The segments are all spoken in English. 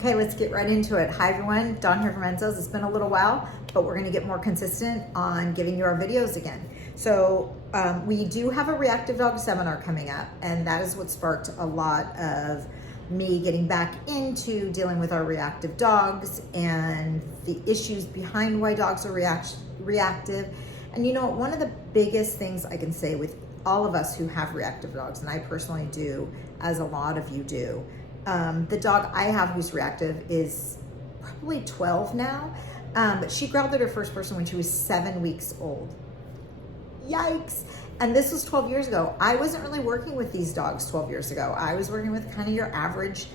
Okay, let's get right into it. Hi everyone, Dawn here from Enzo's. It's been a little while, but we're gonna get more consistent on giving you our videos again. So we do have a reactive dog seminar coming up, and that is what sparked a lot of me getting back into dealing with our reactive dogs and the issues behind why dogs are reactive. And you know, one of the biggest things I can say with all of us who have reactive dogs, and I personally do, as a lot of you do, the dog I have who's reactive is probably 12 now, but she growled at her first person when she was 7 weeks old. Yikes. And this was 12 years ago. I wasn't really working with these dogs 12 years ago. I was working with kind of your average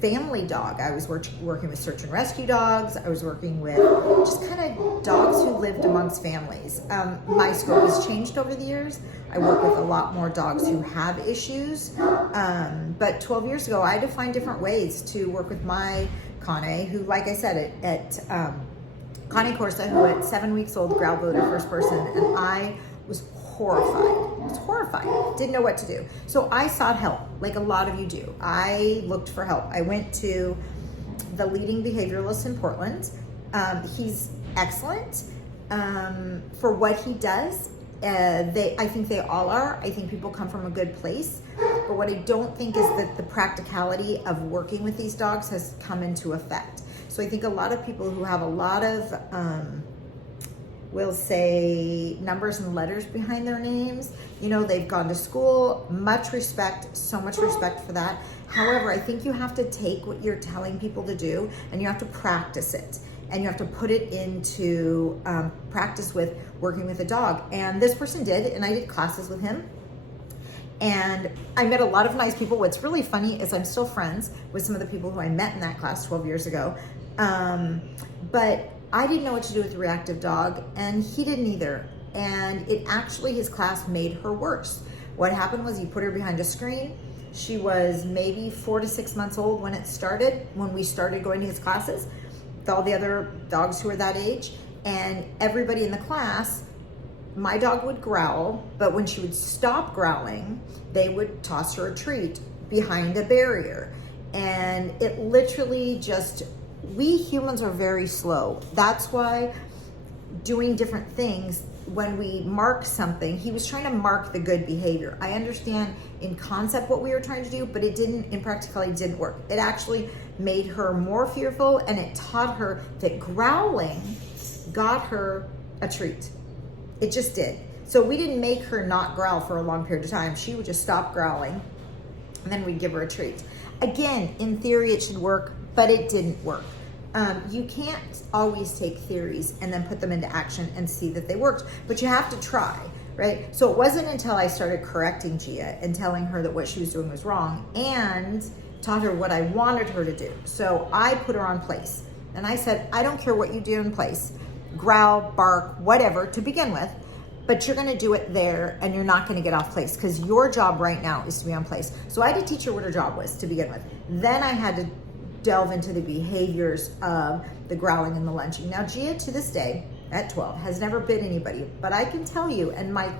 family dog. I was working with search and rescue dogs. I was working with just kind of dogs who lived amongst families. My scope has changed over the years. I work with a lot more dogs who have issues. But 12 years ago, I had to find different ways to work with my Connie, who, like I said, at Connie Corsa, who at 7 weeks old growled at her first person, and I was horrified. I was horrified. Didn't know what to do. So I sought help, like a lot of you do. I looked for help. I went to the leading behavioralist in Portland. He's excellent for what he does. I think they all are. I think people come from a good place. But what I don't think is that the practicality of working with these dogs has come into effect. So I think a lot of people who have a lot of, we'll say, numbers and letters behind their names, you know, they've gone to school, much respect, so much respect for that. However, I think you have to take what you're telling people to do and you have to practice it. And you have to put it into practice with working with a dog. And this person did, and I did classes with him. And I met a lot of nice people. What's really funny is I'm still friends with some of the people who I met in that class 12 years ago. But I didn't know what to do with a reactive dog, and he didn't either. And it actually, his class made her worse. What happened was he put her behind a screen. She was maybe 4 to 6 months old when we started going to his classes, with all the other dogs who were that age. And everybody in the class, my dog would growl, but when she would stop growling, they would toss her a treat behind a barrier. And it literally just, we humans are very slow. That's why doing different things, when we mark something, he was trying to mark the good behavior. I understand in concept what we were trying to do, but it didn't, in practicality, didn't work. It actually made her more fearful, and it taught her that growling got her a treat. It just did. So we didn't make her not growl for a long period of time. She would just stop growling, and then we'd give her a treat. Again, in theory, it should work, but it didn't work. You can't always take theories and then put them into action and see that they worked, but you have to try, right? So it wasn't until I started correcting Gia and telling her that what she was doing was wrong and taught her what I wanted her to do. So I put her on place, and I said, I don't care what you do in place, growl, bark, whatever, to begin with, but you're gonna do it there, and you're not gonna get off place, because your job right now is to be on place. So I had to teach her what her job was to begin with. Then I had to delve into the behaviors of the growling and the lunging. Now, Gia, to this day, at 12, has never bit anybody, but I can tell you, and my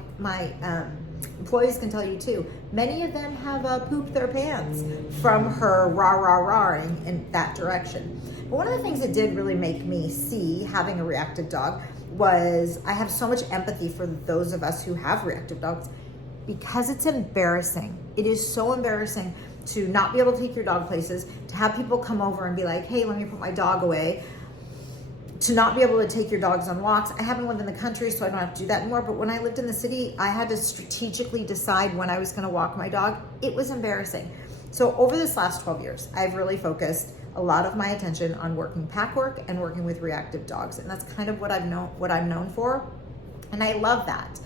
employees can tell you too, many of them have pooped their pants from her rah-rah-rahing in that direction. But one of the things that did really make me see having a reactive dog was I have so much empathy for those of us who have reactive dogs, because it's embarrassing. It is so embarrassing to not be able to take your dog places, to have people come over and be like, hey, let me put my dog away, to not be able to take your dogs on walks. I haven't lived in the country, so I don't have to do that anymore. But when I lived in the city, I had to strategically decide when I was gonna walk my dog. It was embarrassing. So over this last 12 years, I've really focused a lot of my attention on working pack work and working with reactive dogs. And that's kind of what I'm known for. And I love that.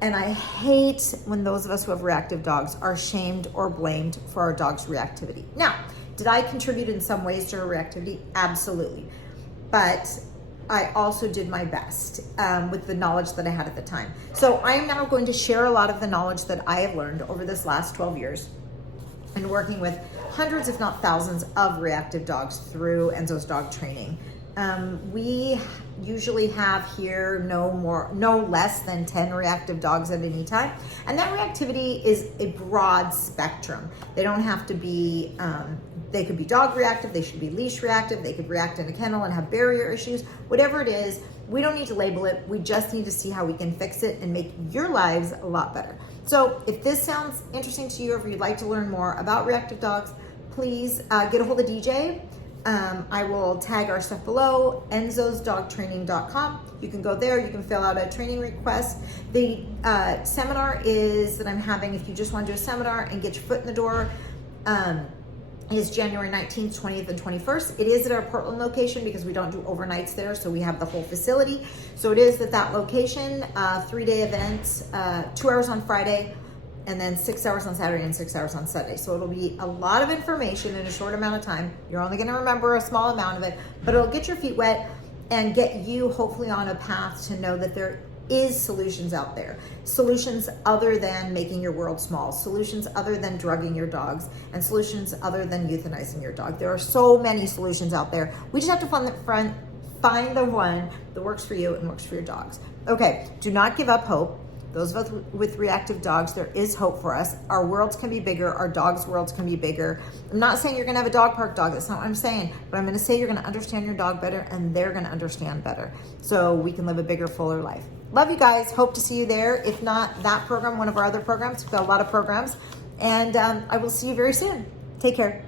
And I hate when those of us who have reactive dogs are shamed or blamed for our dog's reactivity. Now, did I contribute in some ways to her reactivity? Absolutely. But I also did my best with the knowledge that I had at the time. So I am now going to share a lot of the knowledge that I have learned over this last 12 years and working with hundreds, if not thousands, of reactive dogs through Enzo's dog training. We usually have here no less than 10 reactive dogs at any time. And that reactivity is a broad spectrum. They don't have to be They could be dog reactive, they should be leash reactive, they could react in a kennel and have barrier issues. Whatever it is, we don't need to label it. We just need to see how we can fix it and make your lives a lot better. So if this sounds interesting to you, or if you'd like to learn more about reactive dogs, please get a hold of DJ. I will tag our stuff below, enzosdogtraining.com. You can go there, you can fill out a training request. The seminar is that I'm having, if you just want to do a seminar and get your foot in the door, is January 19th, 20th, and 21st. It is at our Portland location because we don't do overnights there, so we have the whole facility. So it is at that location, 3-day events, 2 hours on Friday, and then 6 hours on Saturday and 6 hours on Sunday. So it'll be a lot of information in a short amount of time. You're only gonna remember a small amount of it, but it'll get your feet wet and get you hopefully on a path to know that there is solutions out there. Solutions other than making your world small, solutions other than drugging your dogs, and solutions other than euthanizing your dog. There are so many solutions out there. We just have to find the one that works for you and works for your dogs. Okay, do not give up hope. Those of us with reactive dogs, there is hope for us. Our worlds can be bigger. Our dogs' worlds can be bigger. I'm not saying you're gonna have a dog park dog. That's not what I'm saying. But I'm gonna say you're gonna understand your dog better and they're gonna understand better. So we can live a bigger, fuller life. Love you guys. Hope to see you there. If not that program, one of our other programs. We've got a lot of programs. And I will see you very soon. Take care.